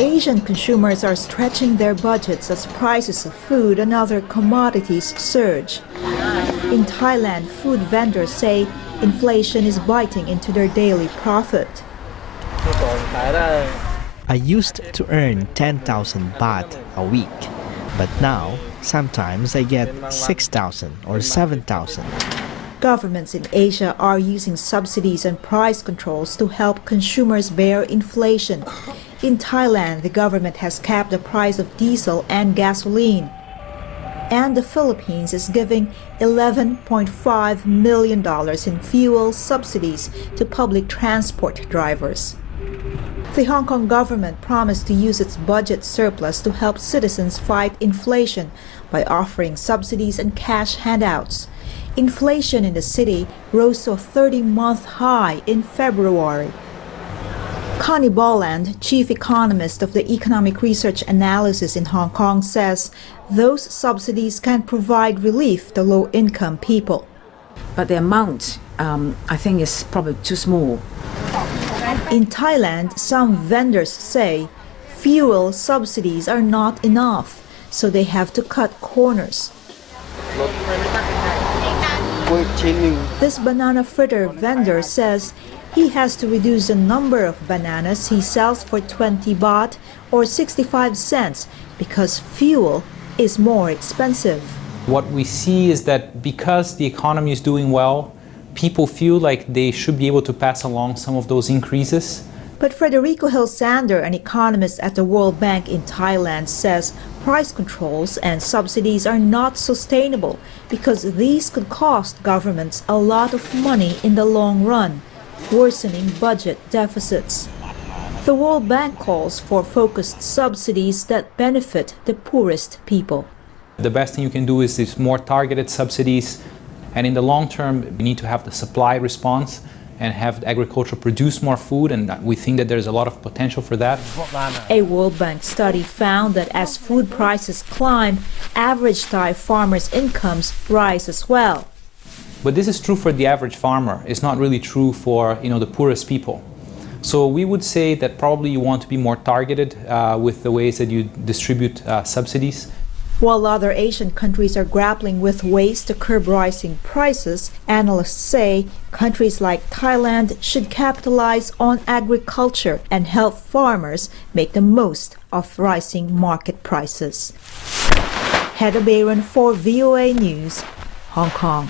Asian consumers are stretching their budgets as prices of food and other commodities surge. In Thailand, food vendors say inflation is biting into their daily profit. I used to earn 10,000 baht a week, but now sometimes I get 6,000 or 7,000. Governments in Asia are using subsidies and price controls to help consumers bear inflation. In Thailand, the government has capped the price of diesel and gasoline. And the Philippines is giving $11.5 million in fuel subsidies to public transport drivers. The Hong Kong government promised to use its budget surplus to help citizens fight inflation by offering subsidies and cash handouts. Inflation in the city rose to a 30-month high in February. Connie Bolland, chief economist of the Economic Research Analysis in Hong Kong, says those subsidies can provide relief to low-income people. But the amount, I think, is probably too small. In Thailand, some vendors say fuel subsidies are not enough, so they have to cut corners. This banana fritter vendor says he has to reduce the number of bananas he sells for 20 baht or 65 cents because fuel is more expensive. What we see is that because the economy is doing well, people feel like they should be able to pass along some of those increases. But Federico Hilsander, an economist at the World Bank in Thailand, says price controls and subsidies are not sustainable because these could cost governments a lot of money in the long run, worsening budget deficits. The World Bank calls for focused subsidies that benefit the poorest people. The best thing you can do is more targeted subsidies, and in the long term, we need to have the supply response and have agriculture produce more food, and we think that there's a lot of potential for that. A World Bank study found that as food prices climb, average Thai farmers' incomes rise as well. But this is true for the average farmer. It's not really true for the poorest people. So we would say that probably you want to be more targeted with the ways that you distribute subsidies. While other Asian countries are grappling with ways to curb rising prices, analysts say countries like Thailand should capitalize on agriculture and help farmers make the most of rising market prices. Heather Barron for VOA News, Hong Kong.